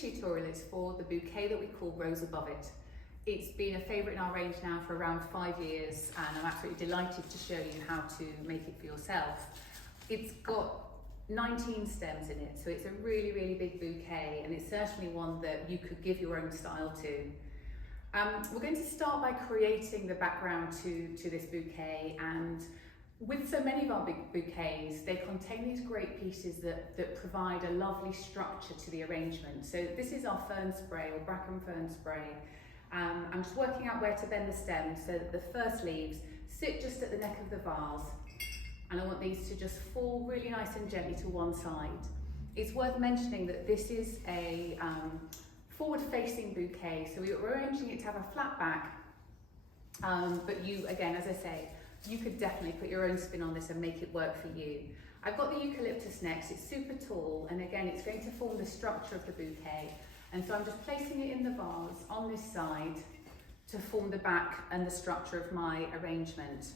this tutorial is for the bouquet that we call Rose Above It. It's been a favourite in our range now for around 5 years, and I'm absolutely delighted to show you how to make it for yourself. It's got 19 stems in it, so it's a really, really big bouquet, and it's certainly one that you could give your own style to. We're going to start by creating the background to this bouquet, and with so many of our big bouquets, they contain these great pieces that provide a lovely structure to the arrangement. So this is our fern spray, or bracken fern spray. I'm just working out where to bend the stem so that the first leaves sit just at the neck of the vase, and I want these to just fall really nice and gently to one side. It's worth mentioning that this is a forward-facing bouquet, so we're arranging it to have a flat back, but you, again, as I say, you could definitely put your own spin on this and make it work for you. I've got the eucalyptus next. It's super tall, and again, it's going to form the structure of the bouquet. And so I'm just placing it in the vase on this side to form the back and the structure of my arrangement.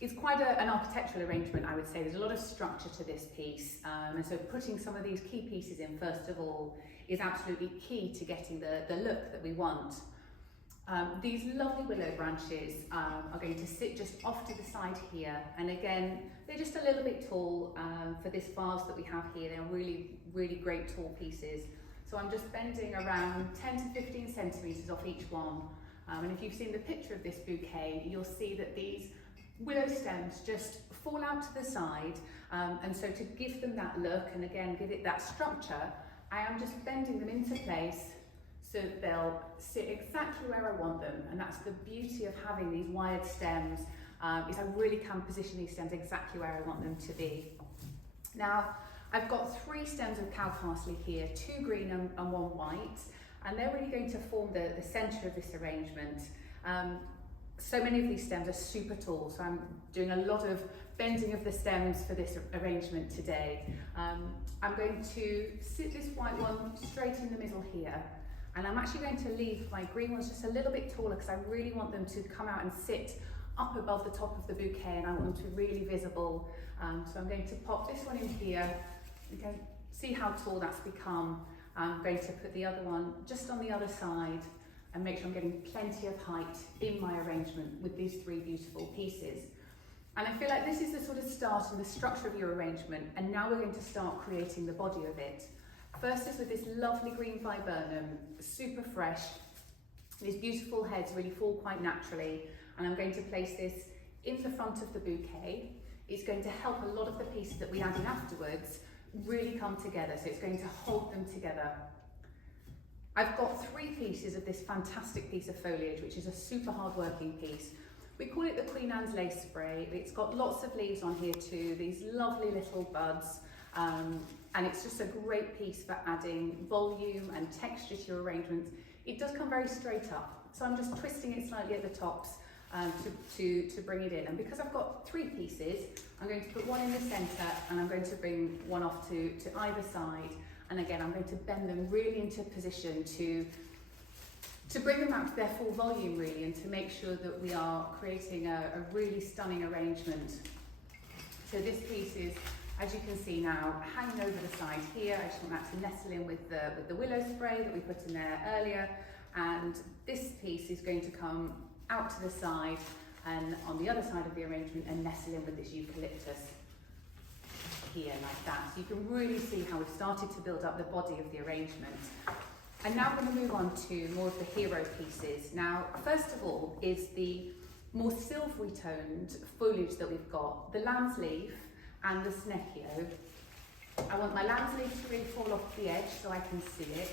It's quite an architectural arrangement, I would say. There's a lot of structure to this piece, and so putting some of these key pieces in first of all is absolutely key to getting the look that we want. These lovely willow branches are going to sit just off to the side here, and again, they're just a little bit tall for this vase that we have here. They're really, really great tall pieces. So I'm just bending around 10 to 15 centimetres off each one. And if you've seen the picture of this bouquet, you'll see that these willow stems just fall out to the side. And so to give them that look, and again, give it that structure, I am just bending them into place so that they'll sit exactly where I want them. And that's the beauty of having these wired stems, is I really can position these stems exactly where I want them to be. Now, I've got 3 stems of cow parsley here, 2 green and 1 white, and they're really going to form the centre of this arrangement. So many of these stems are super tall, so I'm doing a lot of bending of the stems for this arrangement today. I'm going to sit this white one straight in the middle here, and I'm actually going to leave my green ones just a little bit taller because I really want them to come out and sit up above the top of the bouquet, and I want them to be really visible. So I'm going to pop this one in here. You can see how tall that's become. I'm going to put the other one just on the other side and make sure I'm getting plenty of height in my arrangement with these 3 beautiful pieces. And I feel like this is the sort of start and the structure of your arrangement, and now we're going to start creating the body of it. First is with this lovely green viburnum, super fresh. These beautiful heads really fall quite naturally, and I'm going to place this in the front of the bouquet. It's going to help a lot of the pieces that we add in afterwards really come together, so it's going to hold them together. I've got 3 pieces of this fantastic piece of foliage, which is a super hard working piece. We call it the Queen Anne's lace spray. It's got lots of leaves on here too, these lovely little buds, and it's just a great piece for adding volume and texture to your arrangements. It does come very straight up, so I'm just twisting it slightly at the tops to bring it in. And because I've got 3 pieces, I'm going to put one in the centre, and I'm going to bring one off to either side. And again, I'm going to bend them really into position to bring them out to their full volume really, and to make sure that we are creating a really stunning arrangement. So this piece is, as you can see now, hanging over the side here. I just want that to nestle in with the willow spray that we put in there earlier. And this piece is going to come out to the side and on the other side of the arrangement and nestle in with this eucalyptus here like that. So you can really see how we've started to build up the body of the arrangement. And now we're going to move on to more of the hero pieces. Now, first of all is the more silvery toned foliage that we've got, the lamb's leaf and the snecchio. I want my lamb's leaf to really fall off the edge so I can see it.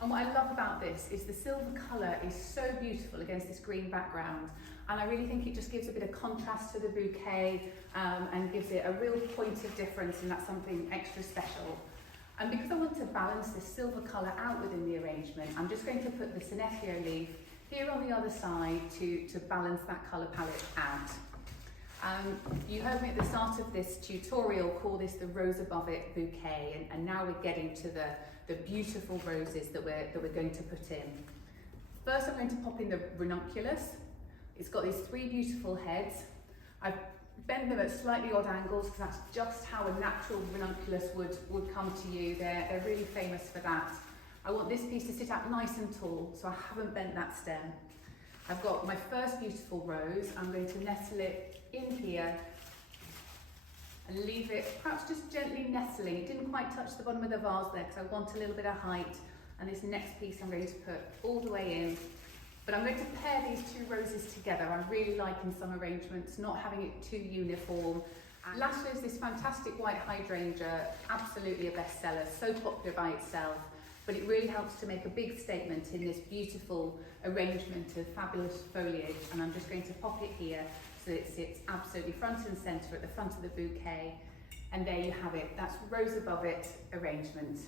And what I love about this is the silver colour is so beautiful against this green background, and I really think it just gives a bit of contrast to the bouquet and gives it a real point of difference, and that's something extra special. And because I want to balance this silver colour out within the arrangement, I'm just going to put the snecchio leaf here on the other side to balance that colour palette out. You heard me at the start of this tutorial call this the Rose Above It bouquet, and now we're getting to the beautiful roses that we're going to put in. First, I'm going to pop in the ranunculus. It's got these 3 beautiful heads. I've bent them at slightly odd angles because that's just how a natural ranunculus would come to you. They're really famous for that. I want this piece to sit out nice and tall, so I haven't bent that stem. I've got my first beautiful rose. I'm going to nestle it in here and leave it, perhaps just gently nestling. It didn't quite touch the bottom of the vase there because I want a little bit of height. And this next piece I'm going to put all the way in. But I'm going to pair these two roses together. I really like in some arrangements, not having it too uniform. And lastly is this fantastic white hydrangea, absolutely a bestseller, so popular by itself. But it really helps to make a big statement in this beautiful arrangement of fabulous foliage. And I'm just going to pop it here so that it sits absolutely front and centre at the front of the bouquet. And there you have it. That's rose above it arrangement.